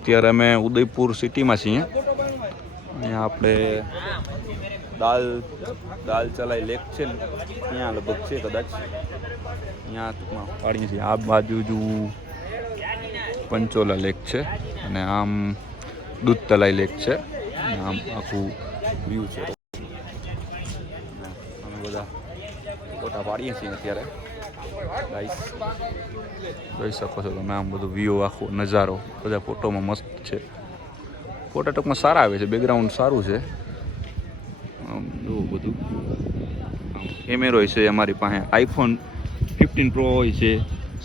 અત્યારે અમે ઉદયપુર સિટીમાં છીએ. અહીંયા આપણે દાલ ચલાઈ લેક છે ને ત્યાં લગભગ છે કદાચ. અહીંયા ટૂંકમાં પાડીએ છીએ. આ બાજુ પંચોલા લેક છે અને આમ દૂધ તલાઈ લેક છે. આમ આખું વ્યૂ છે. અમે બધા ફોટા પાડીએ છીએ અત્યારે. ગાઈસ જોઈ શકો છો તમે આમ બધું વ્યૂ આખો નજારો બધા ફોટોમાં મસ્ત છે. ફોટા ટૂંકમાં સારા આવે છે, બેકગ્રાઉન્ડ સારું છે. આમ જોવું બધું. કેમેરો છે અમારી પાસે, આઈફોન 15 પ્રો હોય છે,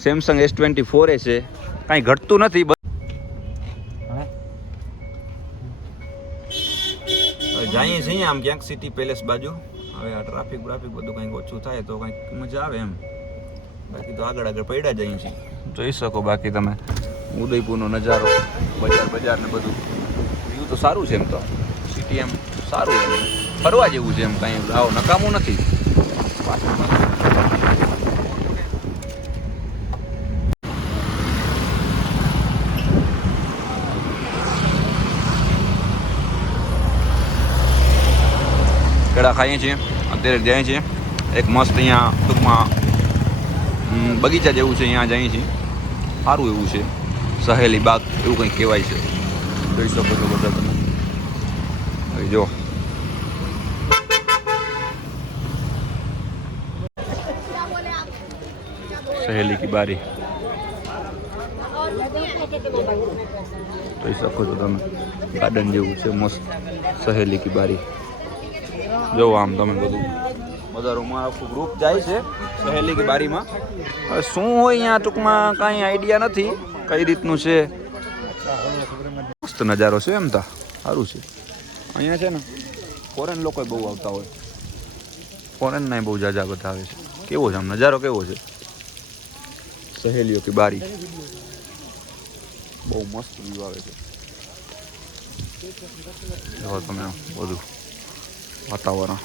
સેમસંગ S24 છે. કાંઈ ઘટતું નથી. જઈએ છીએ આમ ક્યાંક સિટી પેલેસ બાજુ. હવે આ ટ્રાફિક બધું કંઈક ઓછું થાય તો કંઈક મજા આવે એમ. બાકી તો આગળ પડ્યા જઈએ છીએ. જોઈ શકો બાકી તમે ઉદયપુરનો નજારો, બજાર ને બધું વ્યૂ તો સારું છે. એમ તો સિટી એમ સારું છે, ફરવા જેવું છે. એમ કાંઈ આવો નકામું નથી. કેળા ખાઈએ છીએ અત્યારે. જઈએ છીએ એક મસ્ત અહીંયા ટૂંકમાં બગીચા જેવું છે, અહીંયા જઈએ છીએ. સારું એવું છે, સહેલી બાગ એવું કંઈક કહેવાય છે. જોઈ શકો છો બધા તમે. હવે જો સહેલી કી બારી જોઈ શકો છો તમે. ગાર્ડન જેવું છે મસ્ત. સહેલી કી બારી જો આમ તમે બધું બધામાં આખું ગ્રુપ જાય છે સહેલી કી બારીમાં. હવે શું હોય અહીંયા ટૂંકમાં કાંઈ આઈડિયા નથી કઈ રીતનું છે. મસ્ત નજારો છે. એમ તો સારું છે. અહીંયા છે ને ફોરેન લોકો બહુ આવતા હોય. ફોરેનના બહુ જાજા બધા આવે છે. કેવો છે આમ નજારો, કેવો છે સહેલીઓ કી બારી. બહુ મસ્ત વ્યૂ આવે છે. જો તમે બધું વાતાવરણ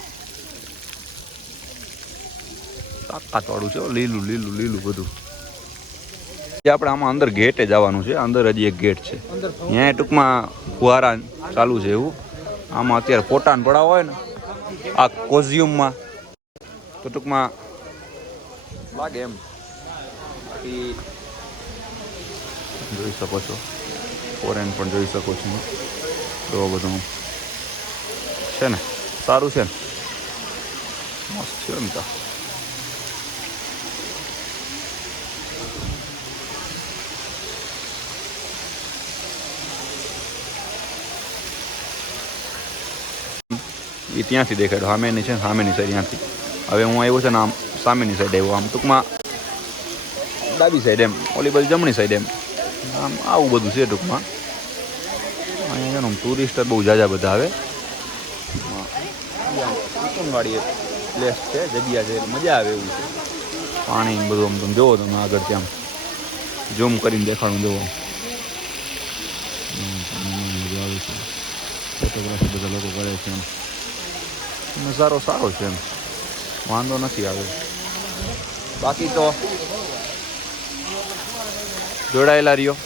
તાકાતવાળું છે. લીલું બધું. આપણે આમાં અંદર ગેટે જવાનું છે. અંદર હજી એક ગેટ છે. ત્યાં ટૂંકમાં ફુવારા ચાલુ છે એવું. આમાં અત્યારે ફોટાને પડાવ હોય ને આ કોઝ્યુમમાં તો ટૂંકમાં લાગે એમ. બાકી જોઈ શકો છો ફોરેન પણ જોઈ શકો છો. તો બધું છે ને સારું છે ને મસ્ત છે. એમ તો એ ત્યાંથી દેખાડો. સામેની છે, સામેની સાઈડ ત્યાંથી. હવે હું આવ્યો છે ને આમ સામેની સાઈડ આવ્યો. આમ ટૂંકમાં ડાબી સાઈડ એમ, ઓલી બાજુ જમણી સાઈડ એમ. આમ આવું બધું છે ટૂંકમાં. અહીંયા છે ને ટુરિસ્ટર બહુ જાજા બધા આવે. વાળી એક પ્લેસ છે, જગ્યા છે, મજા આવે એવું છે. પાણી બધું આમ તમે જોવો તમે આગળ ત્યાં ઝૂમ કરીને દેખાડું જોવો. મજા આવે છે. ફોટોગ્રાફી બધા લોકો કરે છે. એમ નજારો સારો છે. એમ વાંધો નથી આવે. બાકી તો જોડાયેલા રહ્યો.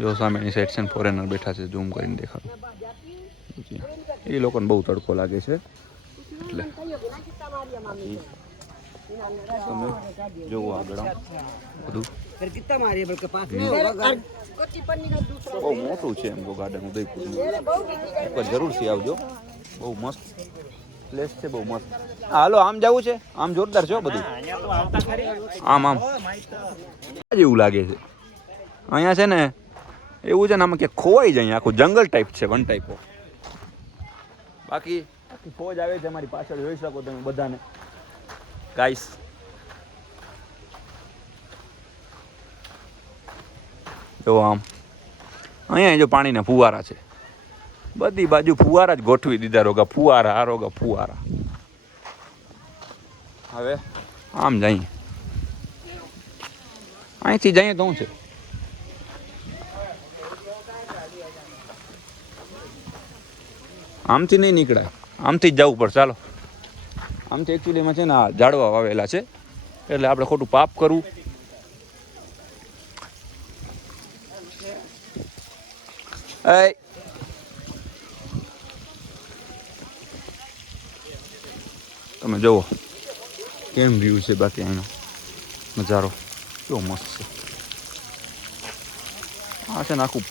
જો સામેની સાઈડ છે ને ફોરેનર બેઠા છે. ઝૂમ કરીને દેખાડું. એ લોકોને બહુ તડકો લાગે છે એટલે તમે જોવો આગળ બધું. બહુ મોટું છે એમ તો ગાર્ડન ઉદયપુરનું. એકવાર જરૂરથી આવજો. બહુ મસ્ત પ્લેસ છે. બહુ મસ્ત. હાલો આમ જવું છે. આમ જોરદાર છે બધું. આમ જેવું લાગે છે. અહીંયા છે ને એવું છે ને આમાં કે ખોવાઈ જાય. આખું જંગલ ટાઈપ છે. One type of. બાકી આખી ફોજ આવે છે અમારી પાછળ. જોઈ શકો તમે બધાને ગાઈસ. જો આમ અહીંયા જો પાણીના ફુવારા છે. બધી બાજુ ફુવારા જ ગોઠવી દીધા. રોગા ફુવારા, આ રોગા ફુવારા. હવે આમ જઈએ. અહીંથી જઈએ તો શું છે આમથી નહીં નીકળાય. આમથી જ જવું પડશે. ચાલો આમથી એકચ્યુઅલીમાં છે ને આ ઝાડવા વાવેલા છે એટલે આપણે ખોટું પાપ કરવું. એ તમે જુઓ કેમ વ્યૂ છે બાકી અહીંનો નજારો કેવો મસ્ત છે. આ છે ને આખું